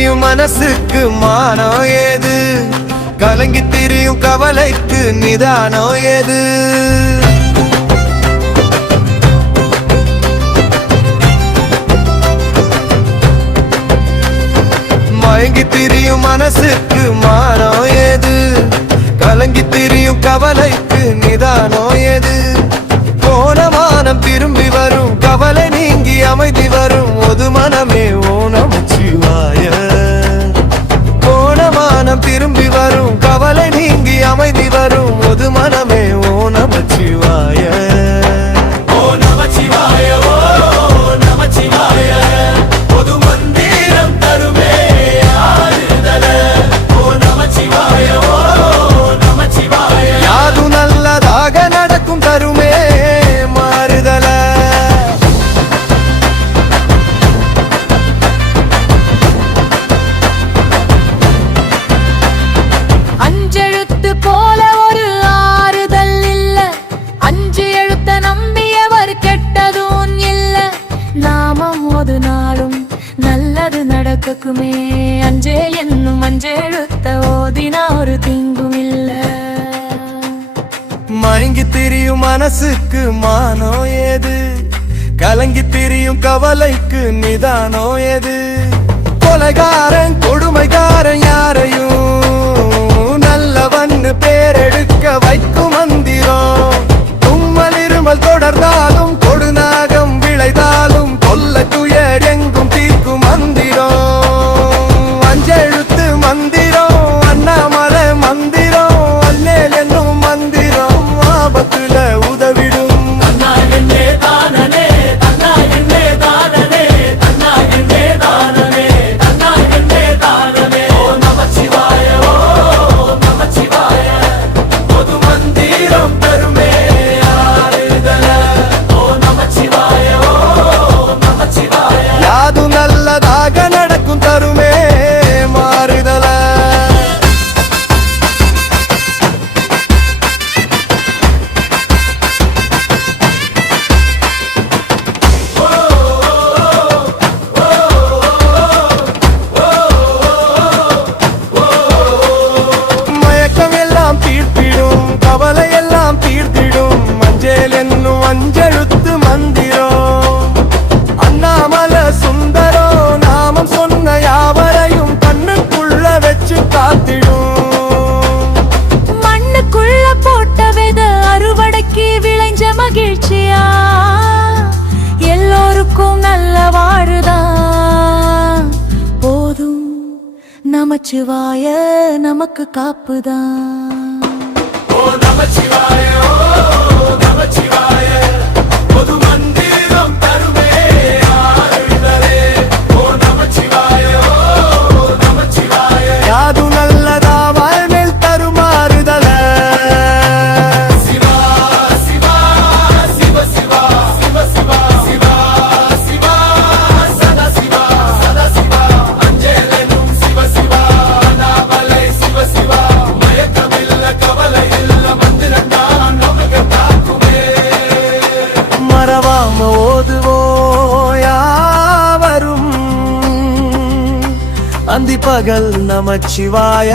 திரியும் மனசுக்கு மானம் ஏது? கலங்கி திரியும் கவலைக்கு நிதானம் ஏது? மயங்கி திரியும் மனசுக்கு மானம் ஏது? கலங்கி திரியும் கவலைக்கு நிதானம் ஏது? போன மானம் திரும்பி வரும், கவலை நீங்கி அமைதி வரும், ஒது மனமே ஓ நமச்சிவாய. போன மானம் திரும்பி வரும், கவலை நீங்கி அமைதி வரும், ஒது மனமே ஓ நமச்சிவாய. ஓ நமச்சிவாய, ஓ நமச்சிவாய, பொது மந்திரம் தருமே ஆறுதல. ஓ நமச்சிவாய, ஓ நமச்சிவாய, யாது நல்லதாக நடக்கும் தருமே மாறுதல. அஞ்செழுத்து போல ஒரு ஆறுதல் இல்ல, அஞ்சு எழுத்த நம்பியவர் கெட்டதும் இல்ல. நாமம் ஒரு நாளும் நல்லது நடக்குமே, அஞ்சே என்னும் அஞ்செழுத்த ஓதினா ஒரு தீங்கும் இல்ல. மயங்கி திரியும் மனசுக்கு மானம் ஏது? கலங்கி திரியும் கவலைக்கு நிதானம் ஏது? கொலைகாரன் கொடுமைகாரன் யாரையும் நல்லவன்னு பேரெடுக்க வைக்கும் மந்திரம். தும்மல் இருமல் தொடர்ந்தாலும் கொடுநாகம் விளைந்தாலும் கொல்ல துயர் எங்கும் தீர்க்கும் மந்திரம். அஞ்செழுத்து மந்திரம், அண்ணாமலை மந்திரம், அல்லேல் என்னும் மந்திரம் ஆபத்துல உதவிடும். தன்னா என்னே தானனே, தன்னா என்னே தானனே, தன்னா என்னே தானனே, தன்னா என்னே தானனே. ஓ நமச்சிவாய, ஓ நமச்சிவாய, பொது மந்திரம் தருமே ஆறுதல. ஓ நமச்சிவாய, ஓ நமச்சிவாய, யாது நல்லதாக நடக்கும் தருமே மாறுதல. மயக்கம் எல்லாம் தீர்த்திடும், கவலை எல்லாம் தீர்த்திடும், மஞ்சள் என்னும் அஞ்செழுத்து மந்திரம். அண்ணாமலை சுந்தரம் நாமம் சொன்ன யாவரையும் கண்ணுக்குள்ள வச்சு காத்திடும். மண்ணுக்குள்ள போட்ட வித அறுவடைக்கு விளைஞ்ச மகிழ்ச்சியா, எல்லோருக்கும் நல்ல வாழுதான் போதும். நமச்சிவாய நமக்கு காப்புதான். ஓ நமச்சிவாய, ஓ நமச்சிவாய, பொது மந்திரம் தருமே ஆறுதலே. ஓ நமச்சிவாய, ஓ நமச்சிவாய, யாது நல்லதா வாழ்வில் தருமாறுதல. சிவா சிவா சிவ சிவா சிவ சிவா சிவா சிவா சதா சிவா சதா சிவா, அஞ்சேலனும் சிவ சிவா, அண்ணாமலை சிவ சிவா, மயக்கமில்ல கவலை இல்ல மந்திரத்தான் நமக்கு தாக்குமே. மறவாம ஓதுவோ யாவரும் அந்தி பகல் நமச்சிவாய.